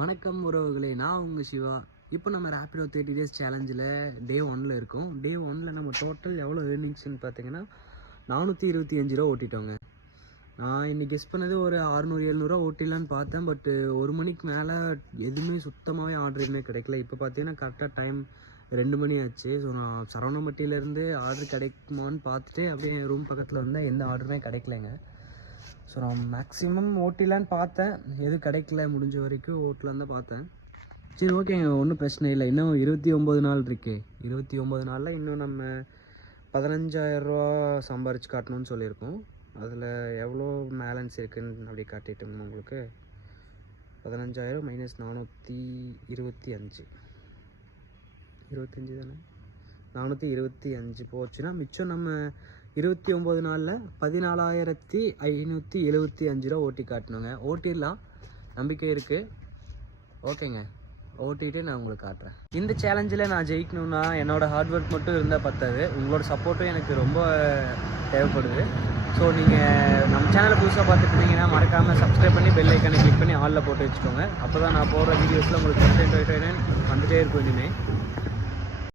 வணக்கம் உறவுகளே, நான் உங்கள் சிவா. இப்போ நம்ம ரேப்பிடோ 30 days சேலஞ்சில் டே 1ல் இருக்கோம். டே 1ல் நம்ம டோட்டல் எவ்வளோ ஏர்னிங்ஸ்ன்னு பார்த்தீங்கன்னா 425 ரூபா ஓட்டிட்டோங்க. நான் இன்றைக்கி கெஸ் பண்ணது ஒரு 600-700 ஓட்டிடலான்னு பார்த்தேன். பட்டு 1 மணிக்கு மேலே எதுவுமே சுத்தமாகவே ஆர்டர் எதுவுமே கிடைக்கல. இப்போ பார்த்தீங்கன்னா கரெக்டாக டைம் 2 மணி ஆச்சு. ஸோ நான் சரவணம்பட்டியிலேருந்து ஆர்டர் கிடைக்குமான்னு பார்த்துட்டு அப்படியே என் ரூம் பக்கத்தில் இருந்தால் எந்த ஆர்டருமே கிடைக்கலைங்க. ஸோ நான் மேக்ஸிமம் ஓட்டிலான்னு பார்த்தேன், எதுவும் கிடைக்கல. முடிஞ்ச வரைக்கும் ஓட்டலான்னு தான் பார்த்தேன். சரி, ஓகேங்க, ஒன்றும் பிரச்சனை இல்லை. இன்னும் 29 நாள் இருக்கு. 29 நாளில் இன்னும் நம்ம 15,000 ரூபா சம்பாரிச்சு காட்டணும்னு சொல்லியிருக்கோம். அதில் எவ்வளோ பேலன்ஸ் இருக்குன்னு அப்படி காட்டிட்டோம் உங்களுக்கு. 15,000 மைனஸ் 425 தானே, 425 போச்சுன்னா மிச்சம் நம்ம 29 நாளில் 14,575 ரூபா ஓட்டி காட்டணுங்க. ஓட்டிடலாம், நம்பிக்கை இருக்குது. ஓகேங்க, ஓட்டிட்டு நான் உங்களுக்கு காட்டுறேன். இந்த சேலஞ்சில் நான் ஜெயிக்கணும்னா என்னோடய ஹார்ட் ஒர்க் மட்டும் இருந்தால் பத்தாது, உங்களோட சப்போர்ட்டும் எனக்கு ரொம்ப தேவைப்படுது. ஸோ நீங்கள் நம்ம சேனலை புதுசாக பார்த்துட்டு இருந்தீங்கன்னா மறக்காமல் சப்ஸ்கிரைப் பண்ணி பெல் ஐக்கானை கிளிக் பண்ணி ஆலில் போட்டு வச்சுக்கோங்க. அப்போ தான் நான் போடுற வீடியோஸில் உங்களுக்கு கண்டென்ட் வந்துகிட்டே இருக்கும் இனிமேல்.